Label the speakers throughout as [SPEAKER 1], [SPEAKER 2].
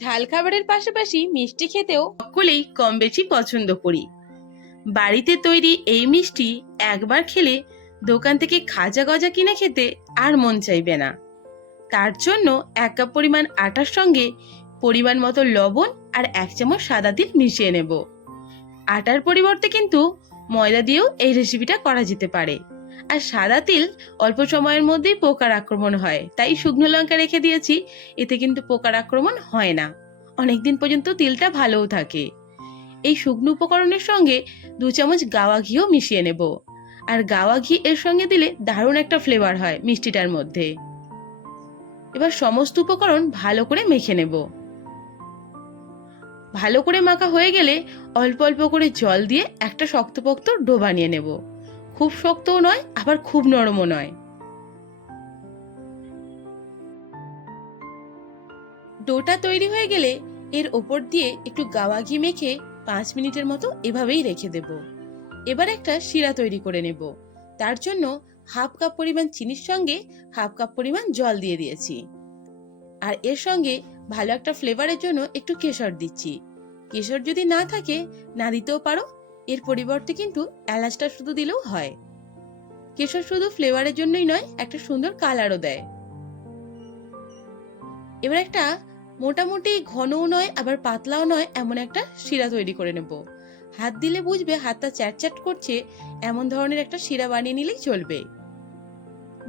[SPEAKER 1] ঝাল খাবারের পাশাপাশি মিষ্টি খেতেও সকলেই কম বেশি পছন্দ করি। বাড়িতে তৈরি এই মিষ্টি একবার খেলে দোকান থেকে খাজা গজা কিনে খেতে আর মন চাইবে না। তার জন্য এক কাপ পরিমাণ আটার সঙ্গে পরিমাণ মতো লবণ আর এক চামচ সাদা তিল মিশিয়ে নেব। আটার পরিবর্তে কিন্তু ময়দা দিয়েও এই রেসিপিটা করা যেতে পারে। আর সাদা তিল অল্প সময়ের মধ্যেই পোকার আক্রমণ হয়। তাই শুকনো লঙ্কা রেখে দিয়েছি, এতে কিন্তু পোকার আক্রমণ হয় না। অনেকদিন পর্যন্ত তিলটা ভালোও থাকে। এই শুকনো উপকরণের সঙ্গে দু চামচ গাওয়া ঘিও মিশিয়ে নেব। আর গাওয়া ঘি এর সঙ্গে দিলে দারুণ একটা ফ্লেভার হয় মিষ্টিটার মধ্যে। এবার সমস্ত উপকরণ ভালো করে মেখে নেব। ভালো করে মাখা হয়ে গেলে অল্প অল্প করে জল দিয়ে একটা শক্তপোক্ত ডো বানিয়ে নেব। খুব শক্তও নয়, আবার খুব নরমও নয়। ডোটা তৈরি হয়ে গেলে এর ওপর দিয়ে একটু গাওয়া ঘি মেখে পাঁচ মিনিটের মতো এভাবেই রেখে দেব। এবার একটা শিরা তৈরি করে নেব। তার জন্য হাফ কাপ পরিমাণ চিনির সঙ্গে হাফ কাপ পরিমাণ জল দিয়ে দিয়েছি। আর এর সঙ্গে ভালো একটা ফ্লেভারের জন্য একটু কেশর দিচ্ছি। কেশর যদি না থাকে, না দিতেও পারো এর পরিবর্তে কিন্তু এলাচটা শুধু দিলেও হয়। কেশর শুধু ফ্লেভারের জন্যই নয়, একটা সুন্দর কালারও দেয়। এবার একটা মোটামুটি ঘনও নয়, আবার পাতলাও নয়, এমন একটা শিরা তৈরি করে নেব। হাত দিলে বুঝবে, হাতটা চ্যাট চ্যাট করছে, এমন ধরনের একটা শিরা বানিয়ে নিলেই চলবে।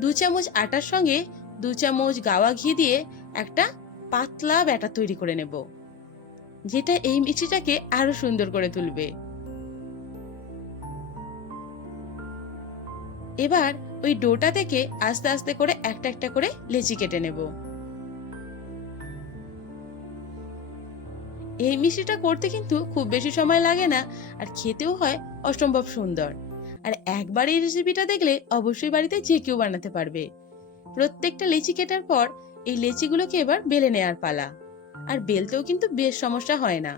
[SPEAKER 1] দু চামচ আটার সঙ্গে দু চামচ গাওয়া ঘি দিয়ে একটা পাতলা ব্যাটার তৈরি করে নেব, যেটা এই মিষ্টিটাকে আরও সুন্দর করে তুলবে। এবার ওই ডোটা থেকে আস্তে আস্তে করে একটা একটা করে লেচি কেটে নেব। এই মিষ্টিটা করতে কিন্তু খুব বেশি সময় লাগে না, আর খেতেও হয় অসম্ভব সুন্দর। আর একবার এই রেসিপিটা দেখলে অবশ্যই বাড়িতে যে কেউ বানাতে পারবে। প্রত্যেকটা লেচি কেটার পর এই লেচিগুলোকে এবার বেলে নেওয়ার পালা। আর বেলতেও কিন্তু বেশ সমস্যা হয় না।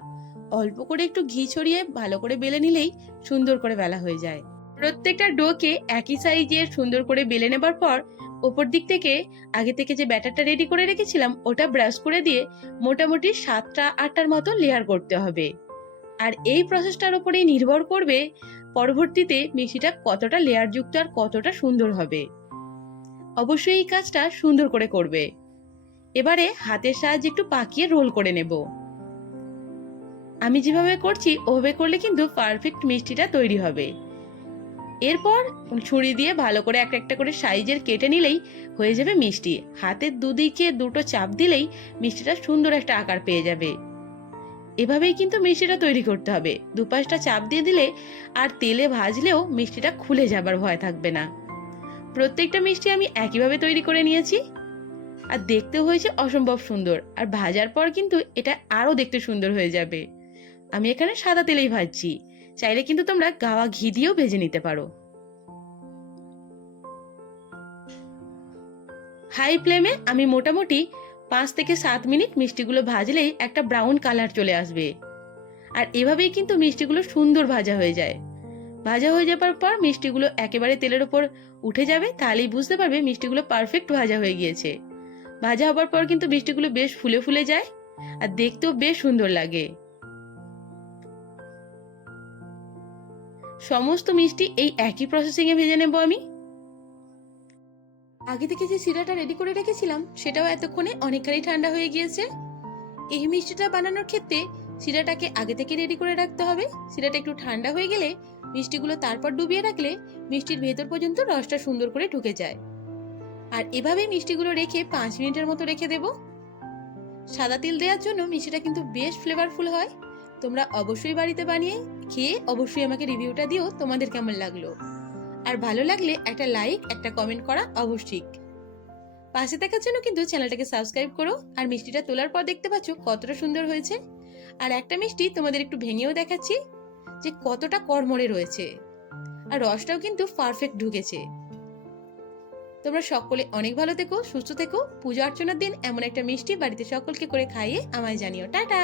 [SPEAKER 1] অল্প করে একটু ঘি ছড়িয়ে ভালো করে বেলে নিলেই সুন্দর করে বেলা হয়ে যায়। প্রত্যেকটা ডোকে একই সাইজের সুন্দর করে বেলে নেবার পর ওপর দিক থেকে, আগে থেকে যে ব্যাটারটা রেডি করে রেখেছিলাম, ওটা ব্রাশ করে দিয়ে মোটামুটি সাতটা, আটটার মতো লেয়ার করতে হবে। আর এই প্রসেসটার উপরেই নির্ভর করবে পরবর্তীতে মিষ্টিটা কতটা লেয়ার যুক্ত আর কতটা সুন্দর হবে। অবশ্যই এই কাজটা সুন্দর করে করবে। এবারে হাতের সাহায্যে একটু পাকিয়ে রোল করে নেব। আমি যেভাবে করছি, ওভাবে করলে কিন্তু পারফেক্ট মিষ্টিটা তৈরি হবে। এরপর ছুরি দিয়ে ভালো করে একটা একটা করে সাইজের কেটে নিলেই হয়ে যাবে মিষ্টি। হাতের দুদিকে দুটো চাপ দিলেই মিষ্টিটা সুন্দর একটা আকার পেয়ে যাবে। এভাবেই কিন্তু মিষ্টিটা তৈরি করতে হবে। দুপাশটা চাপ দিয়ে দিলে আর তেলে ভাজলেও মিষ্টিটা খুলে যাবার ভয় থাকবে না। প্রত্যেকটা মিষ্টি আমি একইভাবে তৈরি করে নিয়েছি। আর দেখতেও হয়েছে অসম্ভব সুন্দর। আর ভাজার পর কিন্তু এটা আরও দেখতে সুন্দর হয়ে যাবে। আমি এখানে সাদা তেলেই ভাজছি। চাইলে কিন্তু তোমরা গাওয়া ঘি দিয়েও ভেজে নিতে পারো। হাই ফ্লেমে আমি মোটামুটি পাঁচ থেকে সাত মিনিট মিষ্টিগুলো ভাজলেই একটা ব্রাউন কালার চলে আসবে। আর এভাবেই কিন্তু মিষ্টিগুলো সুন্দর ভাজা হয়ে যায়। ভাজা হয়ে যাবার পর মিষ্টিগুলো একেবারে তেলের ওপর উঠে যাবে, তাহলেই বুঝতে পারবে মিষ্টিগুলো পারফেক্ট ভাজা হয়ে গিয়েছে। ভাজা হবার পর কিন্তু মিষ্টিগুলো বেশ ফুলে ফুলে যায়, আর দেখতেও বেশ সুন্দর লাগে। সমস্ত মিষ্টি এই একই প্রসেসিং এ ভেজে নেব আমি। আগে থেকে যে সিরাটা রেডি করে রেখেছিলাম, সেটাও এতক্ষণে অনেকখানি ঠান্ডা হয়ে গিয়েছে। এই মিষ্টিটা বানানোর ক্ষেত্রে সিরাটাকে আগে থেকে রেডি করে রাখতে হবে। সিরাটা একটু ঠান্ডা হয়ে গেলে মিষ্টিগুলো তারপর ডুবিয়ে রাখলে মিষ্টির ভেতর পর্যন্ত রসটা সুন্দর করে ঢুকে যায়। আর এভাবে মিষ্টিগুলো রেখে পাঁচ মিনিটের মতো রেখে দেব। সাদা তিল দেওয়ার জন্য মিষ্টিটা কিন্তু বেশ ফ্লেভারফুল হয়। তোমরা অবশ্যই বাড়িতে বানিয়ে খেয়ে অবশ্যই আমাকে রিভিউটা দিও, তোমাদের কেমন লাগল। আর ভালো লাগলে একটা লাইক একটা কমেন্ট করা অবশ্যই পাশে থাকার জন্য কিন্তু চ্যানেলটাকে সাবস্ক্রাইব করো, আর মিষ্টিটা তোলার পর দেখতে পাচ্ছ কতটা সুন্দর হয়েছে। আর একটা মিষ্টি তোমাদের একটু ভেঙেও দেখাচ্ছি, যে কতটা কড়মড়ে রয়েছে। আর রসটাও কিন্তু পারফেক্ট ঢুকেছে। তোমরা সকলে অনেক ভালো থেকো, সুস্থ থেকো। পুজো অর্চনার দিন এমন একটা মিষ্টি বাড়িতে সকলকে করে খাইয়ে আমায় জানিও। টাটা!